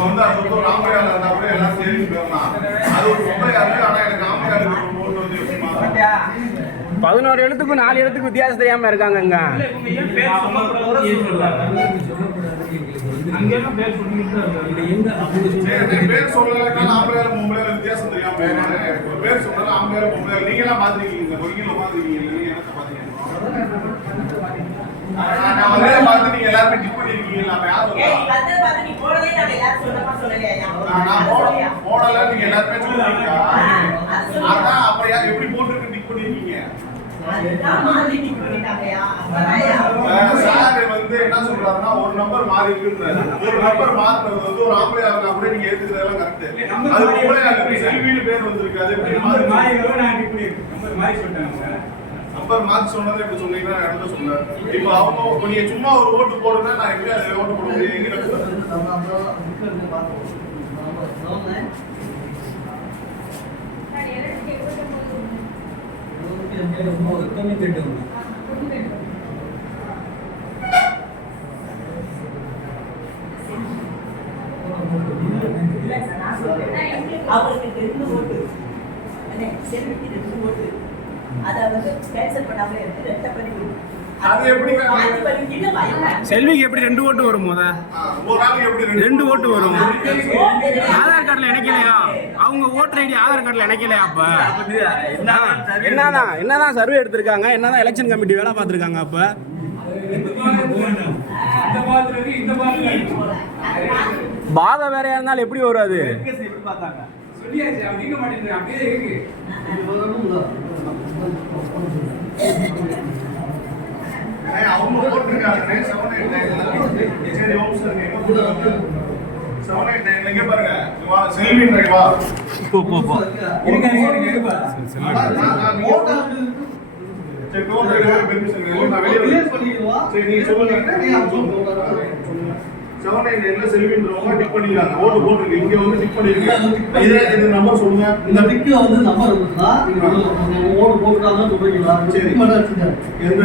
இப்போ வந்து அது வந்து ஒரு ஆம்பளையாள இருந்தா கூட எல்லாம் தேடி போயிடலாம் அது ஒரு பொம்பளையா இருக்கு ஆனா எனக்கு ஆம்பளையாளுக்கு ஒரு ஓட்டு வந்து எப்படி? பதினோரு எழுத்துக்கும் நாலு எழுத்துக்கு வித்தியாசம் தெரியாம பார்த்து நீங்க எல்லாருமே டிக் பண்ணிருக்கீங்க நாங்க எல்லாரும்? நான் நான். அதான் அப்ப யா- எப்படி போட்டுருக்கு டிக் பண்ணிருக்கீங்க. சார் வந்து என்ன சொல்றாருன்னா ஒரு நம்பர் மாறி இருக்குன்றாரு ஒரு நம்பர் மாறினது வந்து ஒரு இருந்தா கூட நீங்க ஏத்துக்கிறதெல்லாம் கரெக்ட் அது இருக்கு செல்வின்னு பேர் வந்திருக்கு அது எப்படி மாறி நம்பர் மாத்தி சொன்னதை இப்படி சொன்னீங்கன்னா நான் இடத்த சொல்றேன் இப்போ அவங்க இப்ப நீங்க சும்மா ஒரு ஓட்டு போடுனா நான் எப்படி அதுல ஓட்டு போட முடியும்? எங்க. அவங்களுக்கு ரெண்டு ஓட்டு. செல்விக்கு ரெண்டு ஓட்டு. அதை வந்து கேன்சல் பண்ணாமலே இருக்கு ரெட்ட பதிவு அது எப்படி? செல்விக்கு எப்படி ரெண்டு ஓட்டு வரும் முத? ரெண்டு ஓட்டு வரும்? ஆதார் கார்டுல இணைக்கலையா? அவங்க ஓட்டர் ஐடி ஆதார் கார்டுல இணைக்கலையா அப்ப? என்னதான் என்னதான் சர்வே எடுத்திருக்காங்க என்னதான் எலெக்ஷன் கமிட்டி வேலை பார்த்திருக்காங்க அப்ப? பாதம் வேறையா இருந்தாலும் எப்படி வரும் அது? அவங்க போட்டிருக்காங்க செவன் எயிட் நைன் சரி ஓம் சார் எங்க செவன் எயிட் நைன் பாருங்க இங்க வா சரி பெர்மிஷன் நான் சரி நீங்க சொல்லுங்க செவன் எயிட் நைன்ல செல்வின்றவங்க டிக் பண்ணிருக்காங்க ஓட்டு போட்டுருக்கு. இங்க வந்து டிக் பண்ணிருக்காங்க இதே இது நம்பர் சொல்லுங்க. இந்த டிக்கு வந்து நம்பர் இருக்குதா? நீங்க வந்து ஓடு போட்டுட்டாங்க சொல்றீங்களா? சரி. மட்டும் எந்த.